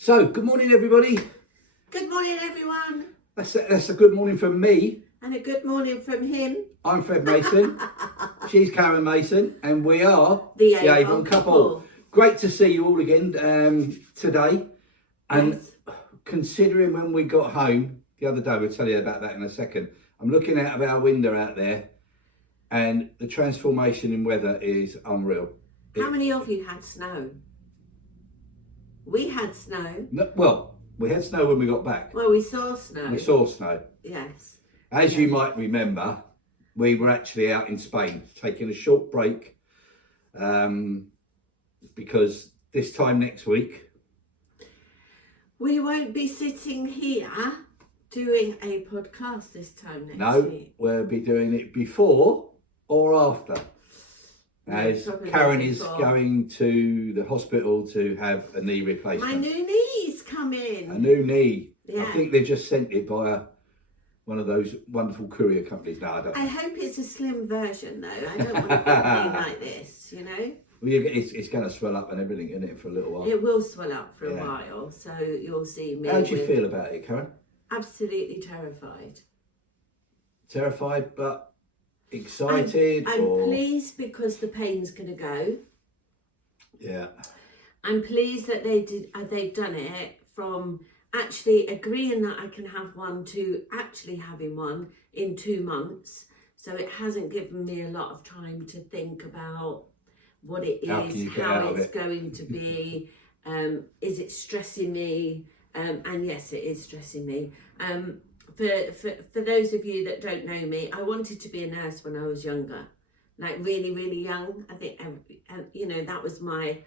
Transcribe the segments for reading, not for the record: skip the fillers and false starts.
So, good morning, everybody. Good morning, everyone. That's a good morning from me. And a good morning from him. I'm Fred Mason. She's Karen Mason, and we are the Avon couple. Great to see you all again today. And Yes. considering when we got home the other day, we'll tell you about that in a second. I'm looking out of our window out there, and the transformation in weather is unreal. How many of you had snow? We had snow. No, well, we had snow when we got back. Well, we saw snow. We saw snow. Yes. As you might remember, we were actually out in Spain taking a short break because this time next week We won't be sitting here doing a podcast this time next week. we'll be doing it before or after, as Probably Karen is before. going to the hospital to have a knee replacement. My new knee's come in. A new knee. Yeah. I think they just sent it via one of those wonderful courier companies. No, I don't. I hope it's a slim version, though. I don't want a knee like this, you know? Well, it's going to swell up and everything, isn't it, for a little while? It will swell up for a Yeah. while, so you'll see me. How do you feel about it, Karen? Absolutely terrified. Terrified, but excited? I'm or... pleased because the pain's going to go. Yeah. I'm pleased that they've done it from actually agreeing that I can have one to actually having one in 2 months. So it hasn't given me a lot of time to think about what it is, how it's going to be. Is it stressing me? And yes, it is stressing me. For those of you that don't know me, I wanted to be a nurse when I was younger, like really, really young. I think, that was my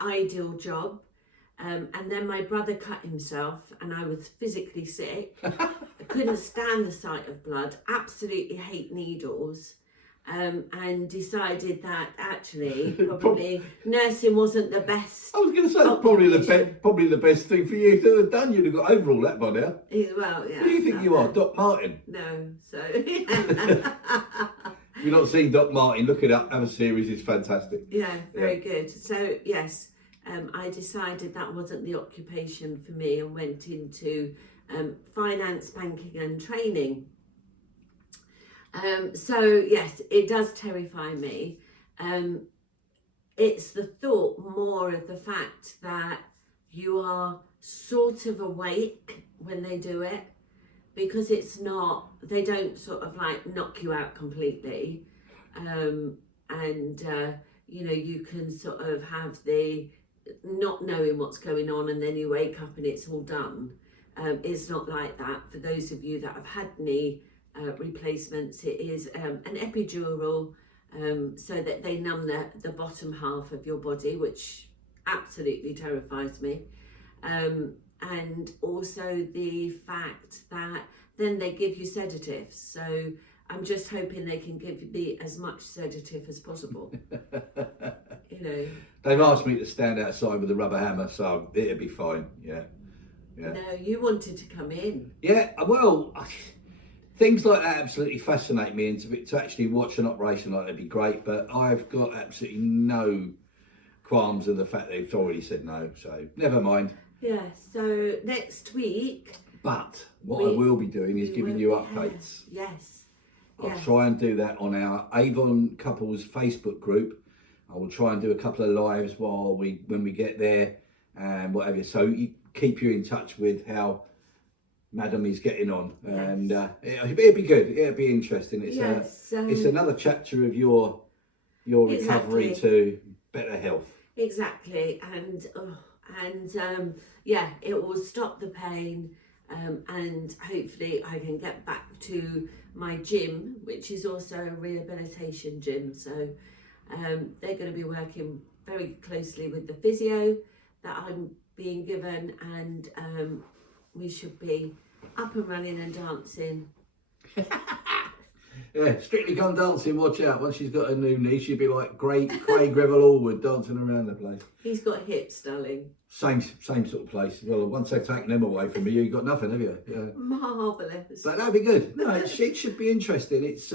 ideal job. And then my brother cut himself and I was physically sick. I couldn't stand the sight of blood, absolutely hate needles. And decided that actually probably nursing wasn't the best. I was going to say probably the best thing for you to have done. You'd have got over all that by now. Well, yeah. Who do you think you are, Doc Martin? No, so. If you've not seen Doc Martin, look it up. Have a series. It's fantastic. Yeah, very good. So yes, I decided that wasn't the occupation for me and went into finance, banking, and training. So yes, it does terrify me. It's the thought more of the fact that you are sort of awake when they do it, because it's not, they don't sort of like knock you out completely. You can sort of have the not knowing what's going on and then you wake up and it's all done. It's not like that. For those of you that have had knee replacements, it is an epidural, so that they numb the bottom half of your body, which absolutely terrifies me. And also the fact that then they give you sedatives. So I'm just hoping they can give me as much sedative as possible. They've asked me to stand outside with a rubber hammer, so it'll be fine. Yeah. No, you wanted to come in. Yeah, well, things like that absolutely fascinate me, and to actually watch an operation like that would be great, but I've got absolutely no qualms of the fact they've already said no, so never mind. Yeah, so next week... But what I will be doing is giving you updates. Yes. I'll try and do that on our Avon Couples Facebook group. I will try and do a couple of lives when we get there and whatever. So you keep you in touch with how Madam is getting on, and it'll be good. It'll be interesting. It's another chapter of your recovery to better health. Exactly, and it will stop the pain, and hopefully I can get back to my gym, which is also a rehabilitation gym. So they're going to be working very closely with the physio that I'm being given, and we should be up and running and dancing. Yeah, Strictly Come Dancing, watch out. Once she's got a new knee, she'll be like Craig Greville Allwood dancing around the place. He's got hips, darling. Same sort of place. Well, once they've taken them away from you, you've got nothing, have you? Yeah. Marvellous. But that'll be good. No, it should be interesting. It's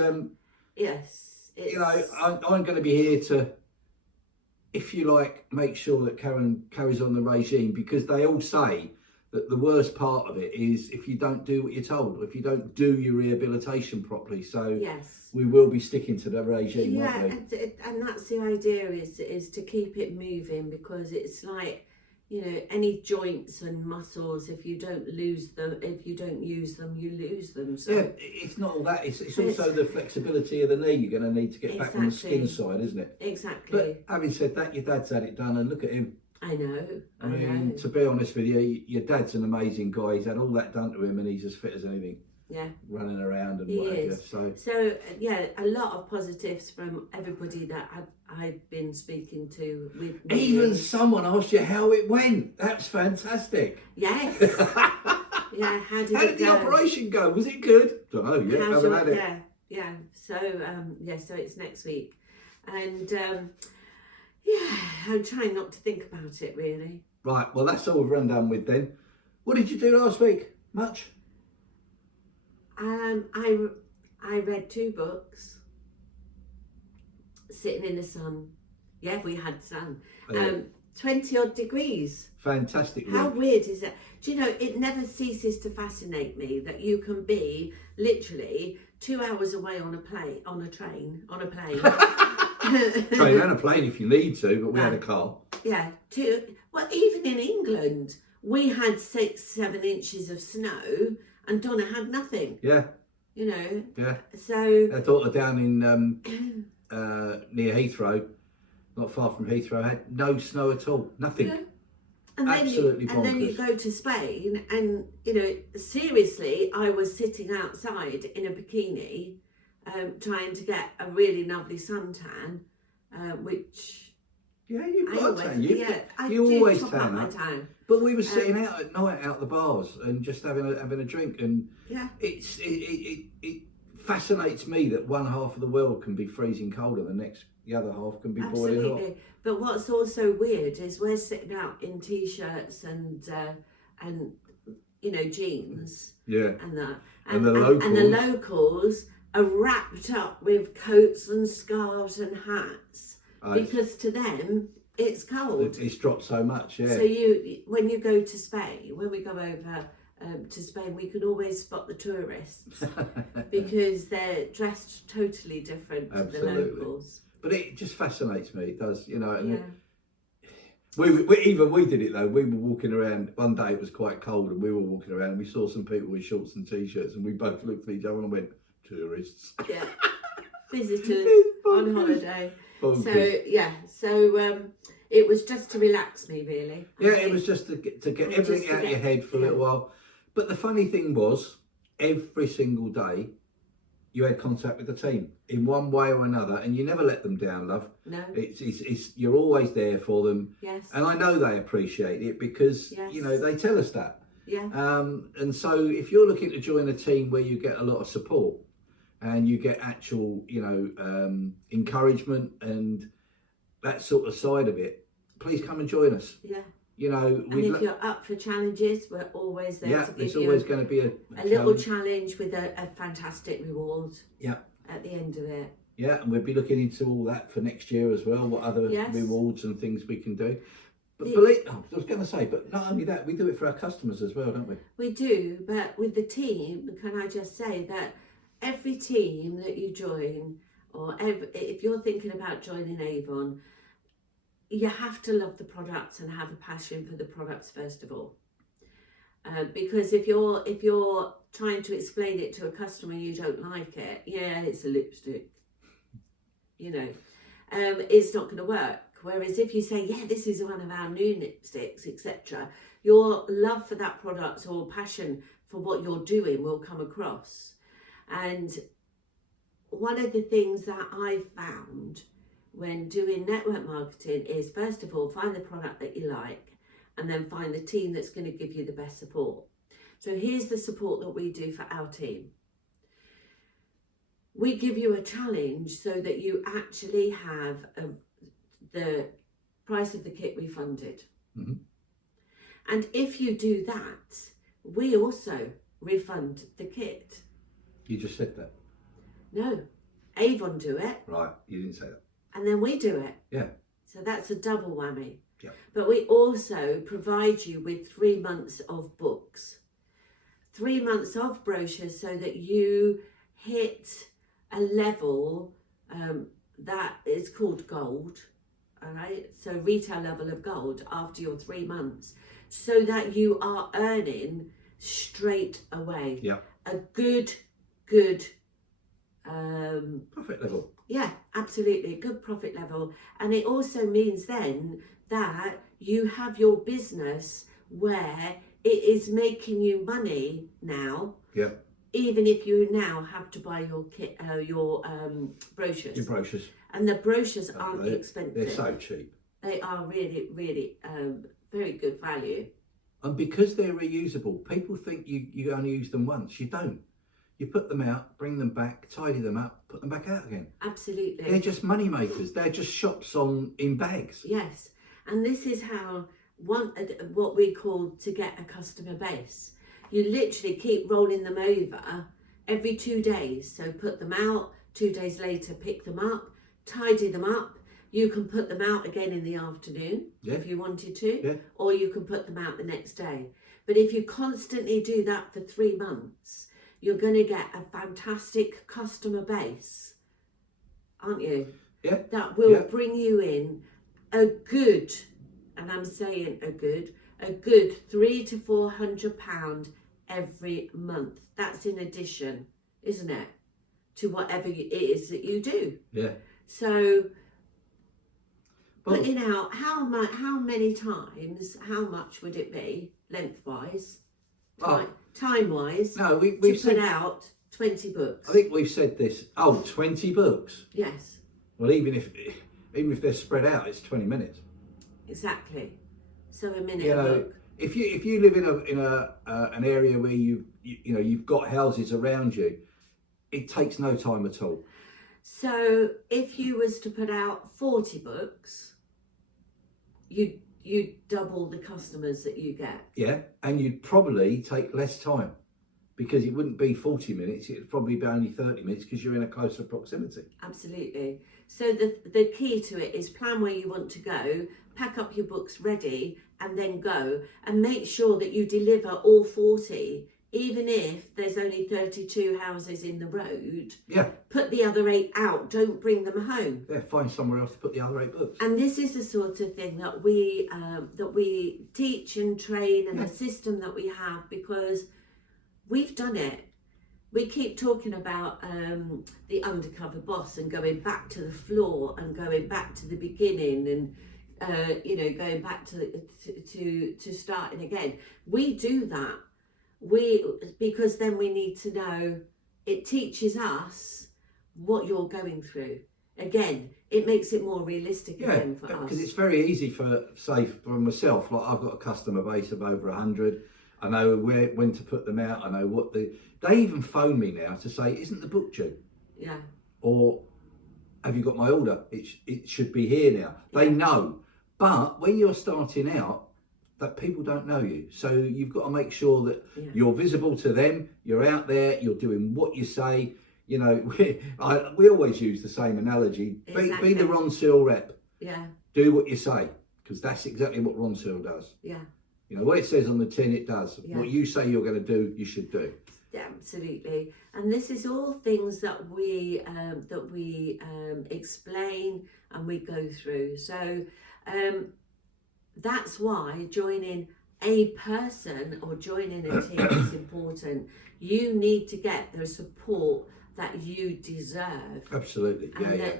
yes. I'm going to be here to if you like, make sure that Karen carries on the regime, because they all say that the worst part of it is if you don't do what you're told, or if you don't do your rehabilitation properly. So Yes. we will be sticking to the regime, Yeah, won't we? and that's the idea, is to keep it moving, because it's like, you know, any joints and muscles, if you don't use them, you lose them. So Yeah, it's not all that. It's also the flexibility of the knee you're going to need to get back on the skin side, isn't it? Exactly. But having said that, your dad's had it done, and look at him. I know. I mean, to be honest with you, your dad's an amazing guy. He's had all that done to him, and he's as fit as anything. Yeah. Running around and He what have you. is. So yeah, a lot of positives from everybody that I've been speaking to. With even someone asked you how it went. That's fantastic. Yes. Yeah. How did the operation go? Was it good? Don't know yet. Haven't had it. Yeah. So so it's next week, and yeah, I'm trying not to think about it really. Right. Well, that's all we've run down with then. What did you do last week? Much? I read 2 books. Sitting in the sun. Yeah, we had sun. 20 odd degrees. Fantastic. How weird is that? Do you know, it never ceases to fascinate me that you can be literally 2 hours away on a plane. Train and a plane if you need to, but we had a car. Yeah. Well, even in England, we had 6-7 inches of snow, and Donna had nothing. Yeah. You know. Yeah. So I thought down in near Heathrow, not far from Heathrow, had no snow at all. Nothing. Yeah. And absolutely bonkers. And then you go to Spain, and you know, seriously, I was sitting outside in a bikini, trying to get a really lovely suntan, which. Yeah, you've got to tan. You always tan up. But we were sitting out at night out the bars and just having a drink, and it fascinates me that one half of the world can be freezing cold and the other half can be boiling hot. Absolutely. But what's also weird is we're sitting out in t-shirts and you know, jeans. Yeah. And that. And the locals are wrapped up with coats and scarves and hats. Because to them it's cold. It's dropped so much, yeah. So when you go to Spain, when we go over to Spain, we can always spot the tourists because they're dressed totally different to the locals. But it just fascinates me. It does, you know. And we did it though. We were walking around. One day it was quite cold, and we were walking around, and we saw some people with shorts and t-shirts, and we both looked at each other and went, "Tourists." Yeah, visitors on holiday. Bonkers. So it was just to relax me, really. It was just to get everything out of your head for a little while. But the funny thing was, every single day, you had contact with the team in one way or another, and you never let them down, love. No. It's you're always there for them. Yes. And I know they appreciate it because you know they tell us that. Yeah. And so if you're looking to join a team where you get a lot of support, and you get actual, you know, encouragement and that sort of side of it, please come and join us. Yeah. You know, and if you're up for challenges, we're always there to give you. It's always going to be a little challenge with a fantastic reward. Yeah. At the end of it. Yeah, and we'll be looking into all that for next year as well. What other rewards and things we can do. But I was going to say, but not only that, we do it for our customers as well, don't we? We do, but with the team, can I just say that every team that you join, or if you're thinking about joining Avon, you have to love the products and have a passion for the products first of all. Because if you're trying to explain it to a customer and you don't like it, it's a lipstick, you know, it's not going to work. Whereas if you say, this is one of our new lipsticks, etc., your love for that product or passion for what you're doing will come across. And one of the things that I found when doing network marketing is, first of all, find the product that you like, and then find the team that's going to give you the best support. So here's the support that we do for our team. We give you a challenge so that you actually have the price of the kit refunded. Mm-hmm. And if you do that, we also refund the kit. You just said that. No, Avon do it. Right, you didn't say that. And then we do it. Yeah. So that's a double whammy. Yeah. But we also provide you with 3 months of books, 3 months of brochures, so that you hit a level that is called gold. All right, so retail level of gold after your 3 months, so that you are earning straight away. Yeah. A good Profit level. yeah, absolutely, good profit level. And it also means then that you have your business where it is making you money now. Yeah. Even if you now have to buy your brochures. Your brochures. And the brochures aren't expensive. They're so cheap. They are really, really very good value. And because they're reusable, people think you only use them once. You don't. You put them out, bring them back, tidy them up, put them back out again. Absolutely. They're just money makers. They're just shops in bags. Yes. And this is how what we call to get a customer base. You literally keep rolling them over every 2 days. So put them out, 2 days later pick them up, tidy them up. You can put them out again in the afternoon if you wanted to, or you can put them out the next day. But if you constantly do that for 3 months, you're going to get a fantastic customer base, aren't you? Yeah. That will bring you in a good, and I'm saying a good £300 to £400 every month. That's in addition, isn't it, to whatever it is that you do. Yeah. So putting out how many times, how much would it be lengthwise, time-wise? No, we've to said put out 20 books. I think we've said this. 20 books. Yes. Well, even if they're spread out, it's 20 minutes. Exactly. So a minute You a know, book. if you live in an area where you've got houses around you, it takes no time at all. So if you was to put out 40 books, you double the customers that you get. Yeah, and you'd probably take less time, because it wouldn't be 40 minutes, it'd probably be only 30 minutes because you're in a closer proximity. Absolutely. So the key to it is plan where you want to go, pack up your books ready, and then go, and make sure that you deliver all 40, even if there's only 32 houses in the road. Yeah. Put the other 8 out, don't bring them home. Yeah, find somewhere else to put the other 8 books. And this is the sort of thing that we teach and train, and the system that we have, because we've done it. We keep talking about the undercover boss and going back to the floor and going back to the beginning, and going back to starting again. We do that. Because then we need to know, it teaches us what you're going through. Again, it makes it more realistic again for us. Because it's very easy for myself. Like, I've got a customer base of over 100. I know when to put them out. I know they even phone me now to say, isn't the book due? Yeah. Or have you got my order? It should be here now. They know. But when you're starting out, that people don't know you. So you've got to make sure that you're visible to them, you're out there, you're doing what you say. You know, we always use the same analogy. Exactly. Be the Ron Searle rep. Yeah. Do what you say, because that's exactly what Ron Searle does. Yeah. You know, what it says on the tin, it does. Yeah. What you say you're going to do, you should do. Yeah, absolutely. And this is all things that we explain and we go through. So that's why joining a person or joining a team is important. You need to get the support that you deserve. Absolutely. And that,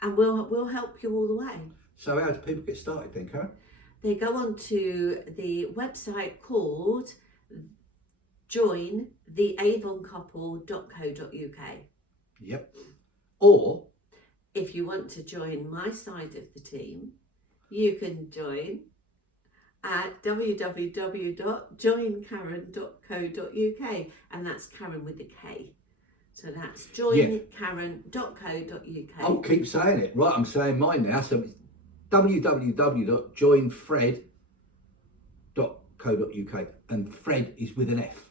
and we'll help you all the way. So how do people get started then, Karen? They go on to the website called jointheavoncouple.co.uk. Yep. Or if you want to join my side of the team, you can join at www.joinkaren.co.uk, and that's Karen with a K. So that's joinkaren.co.uk. I'll keep saying it. Right, I'm saying mine now. So it's www.joinfred.co.uk, and Fred is with an F.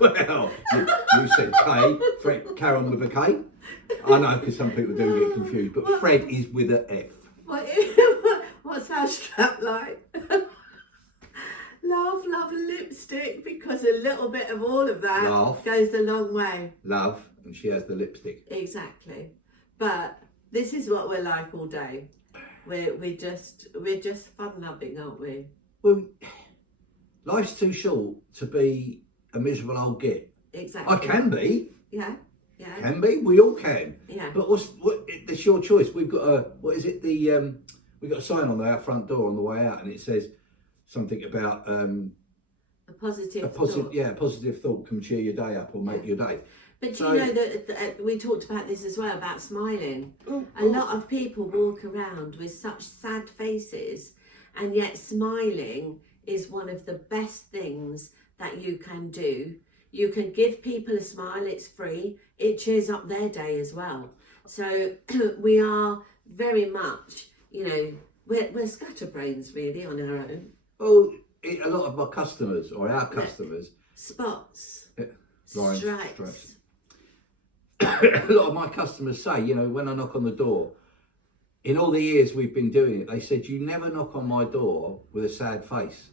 Well, you said K, Fred, Karen with a K. I know, because some people do get confused, but Fred is with a F. What's our strap like? Laugh, love and lipstick, because a little bit of all of that goes a long way. Love, and she has the lipstick. Exactly. But this is what we're like all day. We're just fun loving, aren't we? Well, life's too short to be a miserable old git. Exactly. I can be. Yeah. Can be. We all can. Yeah. But it's your choice. We've got we've got a sign on our front door on the way out, and it says something about a positive thought. thought. Yeah, a positive thought can cheer your day up or make your day. But you know that we talked about this as well, about smiling. A lot of people walk around with such sad faces, and yet smiling is one of the best things that you can do. You can give people a smile, it's free, it cheers up their day as well. So we are very much, we're scatterbrains really on our own. Well, a lot of my customers, or our customers... Spots, lines, stripes. A lot of my customers say, when I knock on the door, in all the years we've been doing it, they said, you never knock on my door with a sad face.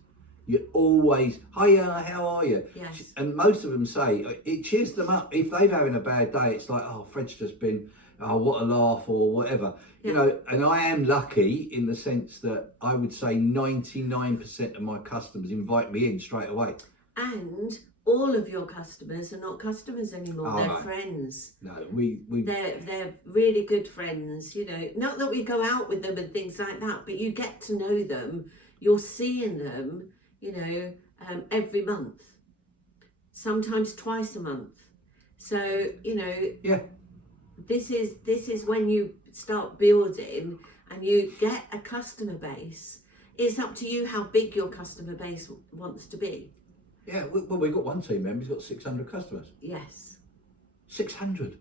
You always, hiya, how are you? Yes. And most of them say, it cheers them up. If they're having a bad day, it's like, oh, Fred's just been, oh, what a laugh, or whatever. Yeah. And I am lucky in the sense that I would say 99% of my customers invite me in straight away. And all of your customers are not customers anymore. Oh, they're no. friends. No, they're really good friends. Not that we go out with them and things like that, but you get to know them. You're seeing them, every month, sometimes twice a month. So yeah. This is when you start building and you get a customer base. It's up to you how big your customer base wants to be. Yeah, we've got one team member, he's got 600 customers. Yes. 600.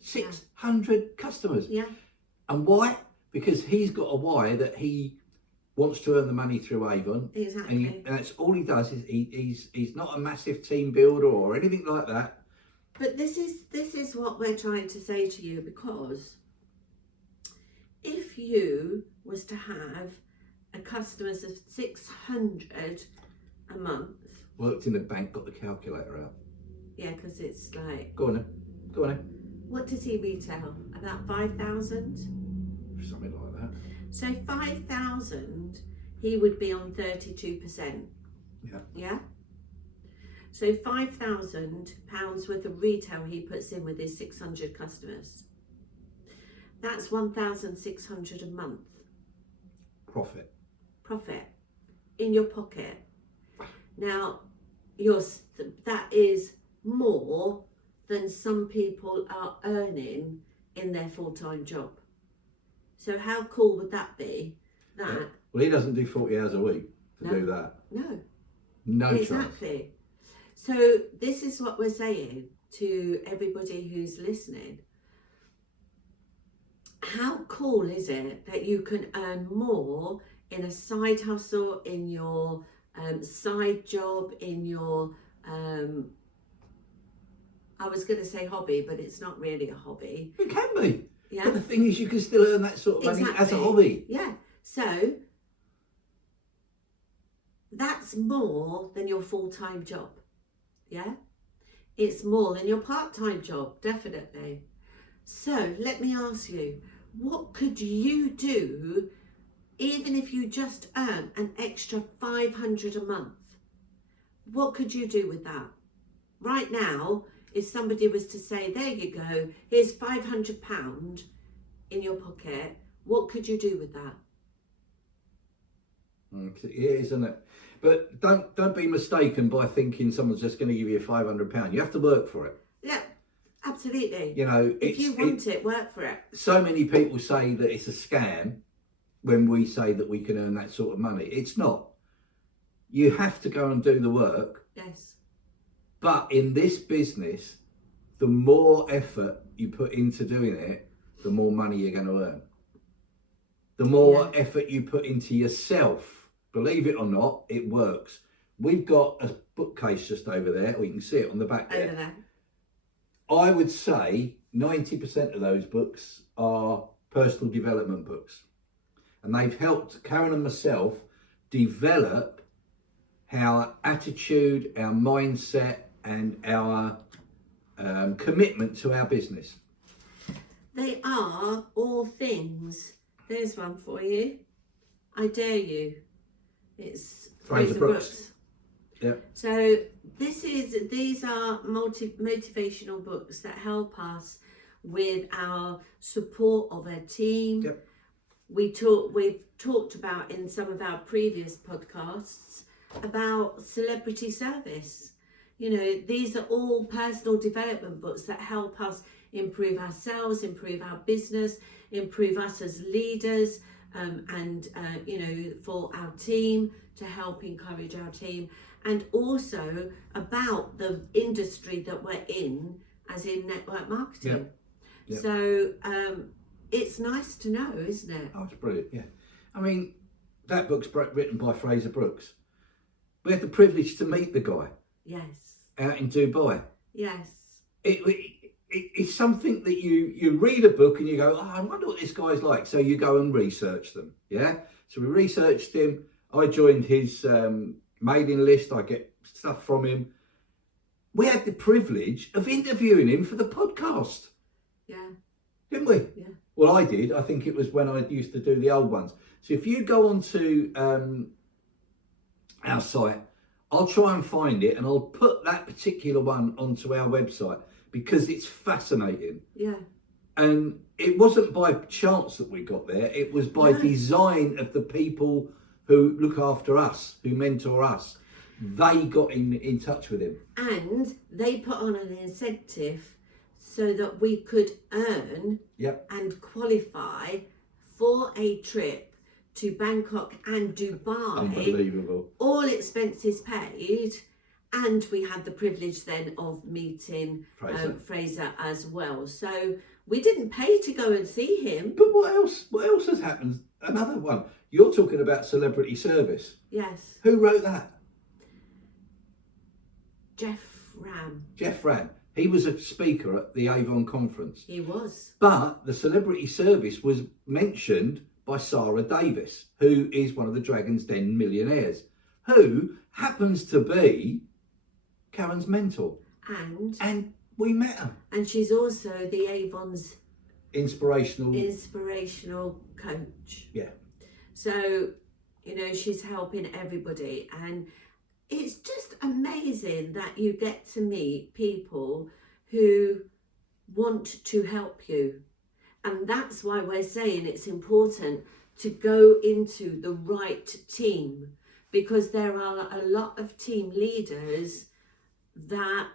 600 customers. Yeah. And why? Because he's got a why that he wants to earn the money through Avon. Exactly. And that's all he does. Is he's not a massive team builder or anything like that. But this is what we're trying to say to you, because if you was to have a customers of 600 a month. Worked in the bank, got the calculator out. Yeah, because it's like... Go on then. What does he retail? About 5,000? Something like that. So 5,000, he would be on 32%. Yeah. Yeah? So £5,000 worth of retail he puts in with his 600 customers. That's 1,600 a month. Profit in your pocket. Now, that is more than some people are earning in their full-time job. So how cool would that be? Well, he doesn't do 40 hours a week to do that. No chance. Exactly. So this is what we're saying to everybody who's listening. How cool is it that you can earn more in a side hustle, in your side job, in your I was going to say hobby, but it's not really a hobby. It can be. Yeah. But the thing is, you can still earn that sort of money as a hobby. Yeah. So that's more than your full-time job. Yeah. It's more than your part-time job, definitely. So let me ask you, what could you do even if you just earn an extra 500 a month? What could you do with that? Right now, if somebody was to say, there you go, here's £500 in your pocket, what could you do with that? It is, isn't it? But don't be mistaken by thinking someone's just going to give you £500. You have to work for it. Yeah, absolutely. If you want it, work for it. So many people say that it's a scam when we say that we can earn that sort of money. It's not. You have to go and do the work. Yes. But in this business, the more effort you put into doing it, the more money you're going to earn. The more effort you put into yourself, believe it or not, it works. We've got a bookcase just over there, or you can see it on the back there. Over there. I would say 90% of those books are personal development books. And they've helped Karen and myself develop our attitude, our mindset, and our commitment to our business. They are all things. There's one for you. I Dare You. It's Fraser Brooks. Yep. So these are motivational books that help us with our support of a team. Yep. We've talked about in some of our previous podcasts about celebrity service. You know, these are all personal development books that help us improve ourselves, improve our business, improve us as leaders, and for our team, to help encourage our team, and also about the industry that we're in, as in network marketing. Yep. So it's nice to know, isn't it? Oh, it's brilliant. Yeah, I mean, that book's written by Fraser Brooks. We had the privilege to meet the guy. Yes. Out in Dubai. Yes. It's something that you read a book and you go, oh, I wonder what this guy's like. So you go and research them. Yeah. So we researched him. I joined his mailing list. I get stuff from him. We had the privilege of interviewing him for the podcast. Yeah. Didn't we? Yeah. Well, I did. I think it was when I used to do the old ones. So if you go onto our site, I'll try and find it and I'll put that particular one onto our website because it's fascinating. Yeah. And it wasn't by chance that we got there. It was by design of the people who look after us, who mentor us. They got in touch with him. And they put on an incentive so that we could earn and qualify for a trip to Bangkok and Dubai. Unbelievable. All expenses paid. And we had the privilege then of meeting Fraser as well. So we didn't pay to go and see him. But what else? What else has happened? Another one. You're talking about celebrity service. Yes. Who wrote that? Jeff Ram. Jeff Ram. He was a speaker at the Avon conference. He was. But the celebrity service was mentioned by Sarah Davis, who is one of the Dragon's Den millionaires, who happens to be Karen's mentor. And we met her. And she's also the Avon's inspirational coach. Yeah. So, you know, she's helping everybody. And it's just amazing that you get to meet people who want to help you. And that's why we're saying it's important to go into the right team, because there are a lot of team leaders that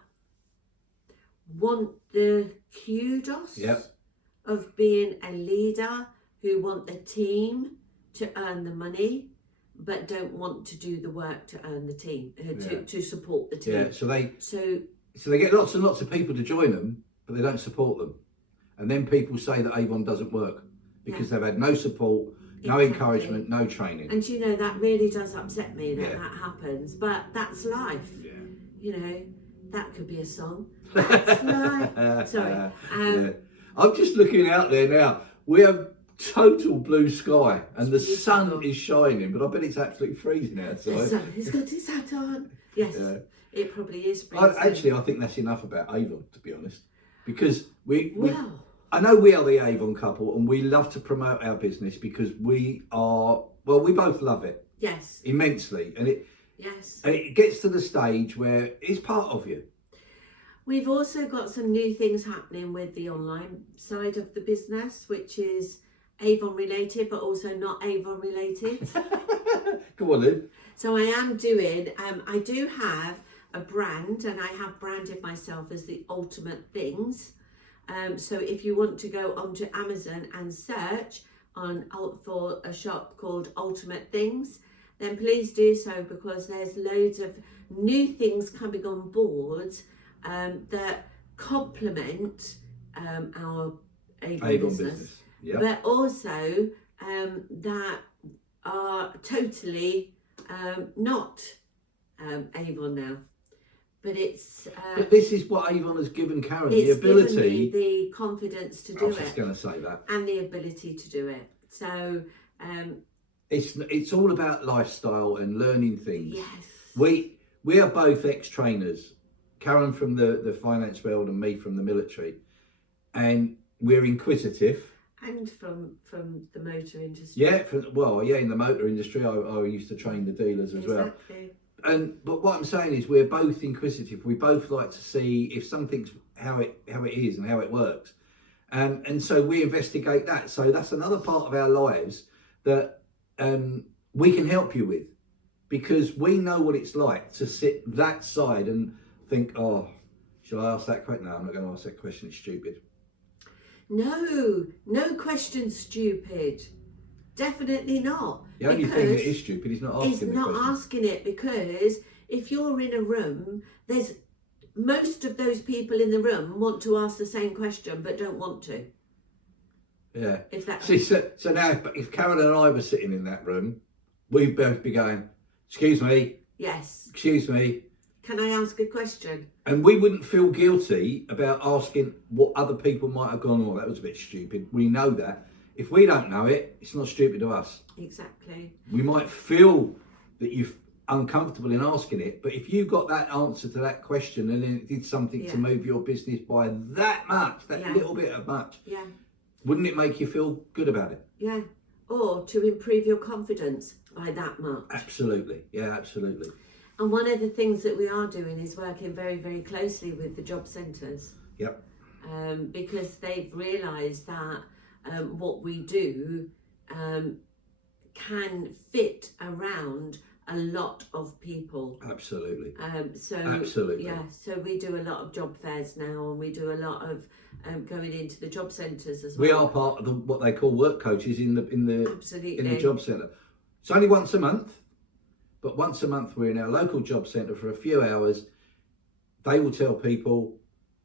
want the kudos of being a leader, who want the team to earn the money, but don't want to do the work to earn the team, to support the team. Yeah, so they get lots and lots of people to join them, but they don't support them. And then people say that Avon doesn't work because they've had no support, no encouragement, no training. And you know, that really does upset me that that happens, but that's life. Yeah. You know, that could be a song. That's life. Sorry. I'm just looking out there now. We have total blue sky and the sun is shining, but I bet it's absolutely freezing outside. The sun has got his hat on. Yes, it probably is freezing. I think that's enough about Avon, to be honest, because I know we are the Avon couple and we love to promote our business because we both love it. Yes. Immensely. And it gets to the stage where it's part of you. We've also got some new things happening with the online side of the business, which is Avon related, but also not Avon related. Go on then. So I am doing, I do have a brand, and I have branded myself as the Ultimate Things. So if you want to go onto Amazon and search for a shop called Ultimate Things, then please do so, because there's loads of new things coming on board that complement our Avon business. Yep. But also that are totally not Avon now. But it's But this is what Avon has given Karen, the it's given me ability. the confidence to I do was just it, going to say that. and the ability to do it. So It's all about lifestyle and learning things. yes, We are both ex-trainers, Karen from the finance world and me from the military, and we're inquisitive. and from the motor industry. Yeah, in the motor industry, I used to train the dealers as well. Exactly. But what I'm saying is, we're both inquisitive. We both like to see if something's how it is and how it works, and so we investigate that. So that's another part of our lives that we can help you with, because we know what it's like to sit that side and think, oh, shall I ask that question? No, I'm not going to ask that question. It's stupid. No question stupid. Definitely not. The only thing that is stupid is not asking Is the not question. asking it, because if you're in a room, there's most of those people in the room want to ask the same question but don't want to. Yeah. If that See, so now if Karen and I were sitting in that room, we'd both be going, excuse me, yes. excuse me. Can I ask a question? And we wouldn't feel guilty about asking what other people might have gone, oh, that was a bit stupid. We know that. If we don't know it, it's not stupid to us. Exactly. We might feel that you're uncomfortable in asking it, but if you got that answer to that question and then it did something to move your business by that much, that little bit of much, wouldn't it make you feel good about it? Yeah. Or to improve your confidence by that much. Absolutely. Yeah, absolutely. And one of the things that we are doing is working very, very closely with the job centres. Yep. Because they've realised that what we do can fit around a lot of people. Absolutely. Absolutely. Yeah. So we do a lot of job fairs now, and we do a lot of going into the job centres as well. We are part of what they call work coaches in the Absolutely. in the job centre. It's only once a month, but once a month we're in our local job centre for a few hours. They will tell people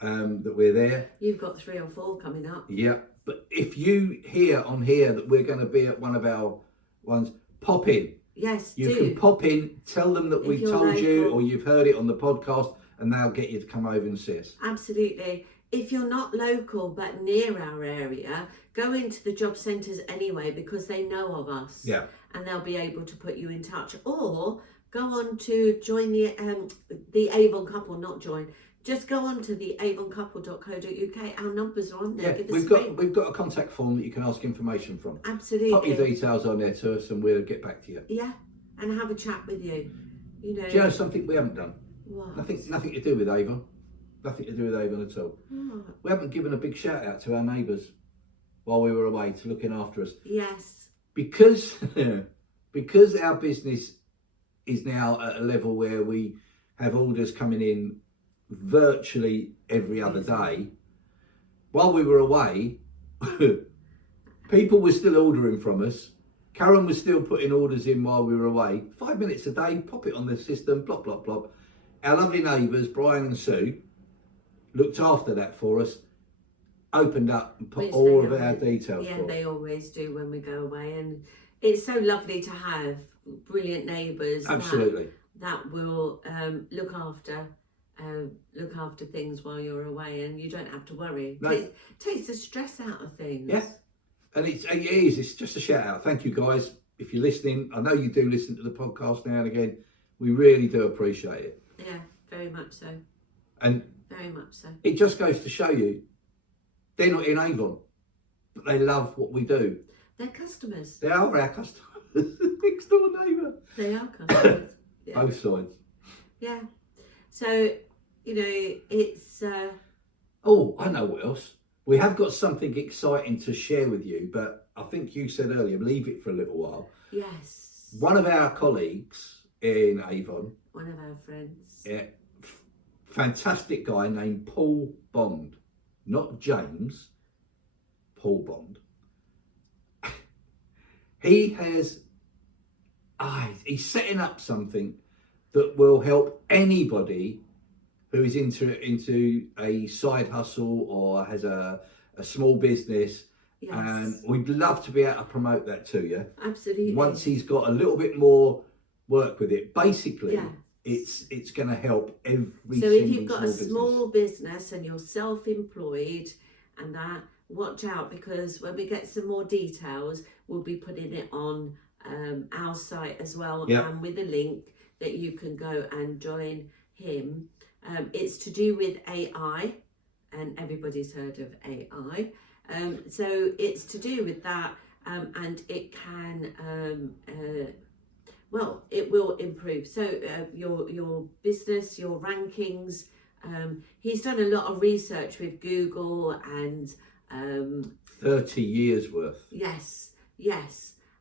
that we're there. You've got 3 or 4 coming up. Yeah. But if you hear on here that we're going to be at one of our ones, pop in. Yes, you can pop in, tell them that we told you or you've heard it on the podcast, and they'll get you to come over and see us. Absolutely. If you're not local but near our area, go into the job centres anyway, because they know of us. Yeah. And they'll be able to put you in touch. Or go on to join the Avon Couple, not join. Just go on to the avoncouple.co.uk. Our numbers are on there. Yeah, Give us a ring. we've got a contact form that you can ask information from. Absolutely. Pop your details on there to us and we'll get back to you. Yeah, and have a chat with you. You know. Do you know something we haven't done? What? Nothing to do with Avon. Nothing to do with Avon at all. What? We haven't given a big shout out to our neighbours while we were away to looking after us. Yes. Because our business is now at a level where we have orders coming in virtually every other day. While we were away, people were still ordering from us. Karen was still putting orders in while we were away. 5 minutes a day, pop it on the system, blop, blop, blop. Our lovely neighbours, Brian and Sue, looked after that for us, opened up and put all of our details for us. Yeah, they always do when we go away. And it's so lovely to have brilliant neighbours. Absolutely. That will look after things while you're away, and you don't have to worry. No. Takes the stress out of things. Yeah, and it's just a shout out. Thank you guys. If you're listening, I know you do listen to the podcast now and again. We really do appreciate it. Yeah, very much so. And very much so. It just goes to show you, they're not in Avon, but they love what we do. They're customers. They are our customers. Next door neighbour. They are customers. Yeah. Both sides. Yeah. So, you know, it's... Oh, I know what else. We have got something exciting to share with you, but I think you said earlier, leave it for a little while. Yes. One of our colleagues in Avon. One of our friends. Yeah. Fantastic guy named Paul Bond. Not James. Paul Bond. He has... he's setting up something that will help anybody who is into a side hustle or has a small business. Yes. And we'd love to be able to promote that to you. Absolutely. Once he's got a little bit more work with it. Basically, it's going to help every So single if you've got a business. small business and you're self-employed and that, watch out, because when we get some more details, we'll be putting it on our site as well, and with a link that you can go and join him. It's to do with AI, and everybody's heard of AI. So it's to do with that, and it can well, it will improve. So your business, your rankings. He's done a lot of research with Google and 30 years worth. yes,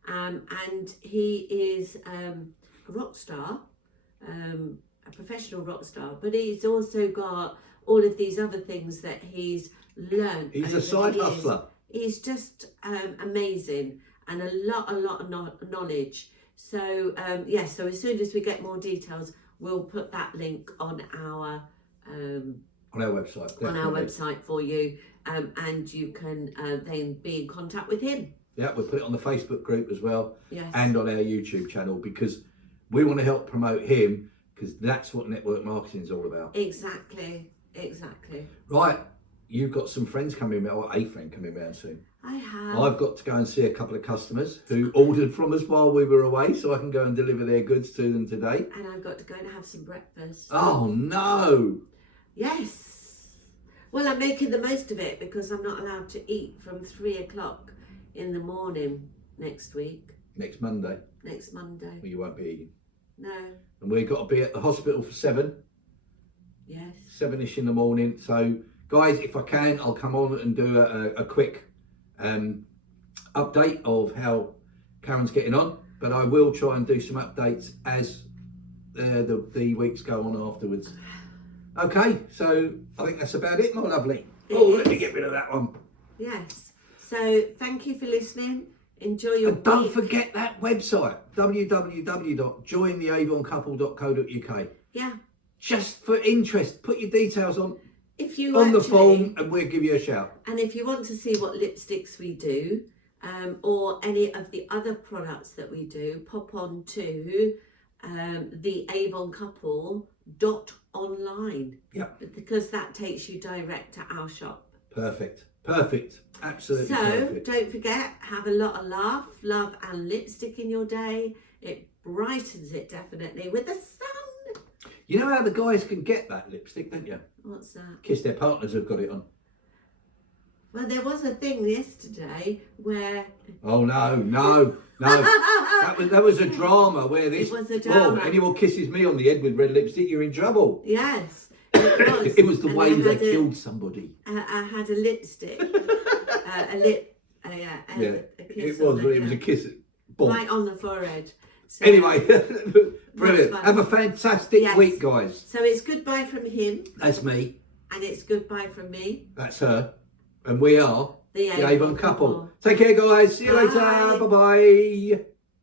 and he is a rock star, a professional rock star. But he's also got all of these other things that he's learned. He's over a side the years. hustler. He's just amazing, and a lot of knowledge. So so as soon as we get more details, we'll put that link on our website. Definitely. on our website for you, and you can then be in contact with him. Yeah, we'll put it on the Facebook group as well, Yes. and on our YouTube channel, because we want to help promote him, because that's what network marketing is all about. Exactly. Right, you've got some friends coming around, or a friend coming around soon. I have. I've got to go and see a couple of customers who ordered from us while we were away, so I can go and deliver their goods to them today. And I've got to go and have some breakfast. Oh no! Yes. Well, I'm making the most of it because I'm not allowed to eat from 3 o'clock in the morning next week. Next Monday. Next Monday. Well, you won't be eating. No. And we've got to be at the hospital for 7. Yes. 7ish in the morning. So, guys, if I can, I'll come on and do a quick update of how Karen's getting on. But I will try and do some updates as the weeks go on afterwards. Okay, so I think that's about it, my lovely. Let me get rid of that one. Yes. So thank you for listening. Enjoy your And don't week. forget that website, www.jointheavoncouple.co.uk. Yeah. Just for interest, put your details on If you the actually- form and we'll give you a shout. And if you want to see what lipsticks we do, or any of the other products that we do, pop on to the Avon Couple.online. Yep. Because that takes you direct to our shop. Perfect. Absolutely So perfect. don't forget, have a lot of laugh, love and lipstick in your day. It brightens it definitely with the sun. You know how the guys can get that lipstick, don't you? What's that? Kiss their partners have got it on. Well, there was a thing yesterday where... Oh, no. That was a drama where this... It was a drama. Oh, anyone kisses me on the head with red lipstick, you're in trouble. Yes, it was. It was the And way I they had killed somebody. I had a lipstick, a kiss. It was, but it was a kiss. Boom. Right on the forehead. So, Anyway, brilliant. fun. Have a fantastic Yes. week, guys. So it's goodbye from him, That's me. and it's goodbye from me. That's her. And we are The the Avon Couple. Couple. Take care, guys. See you Bye. later. Bye-bye.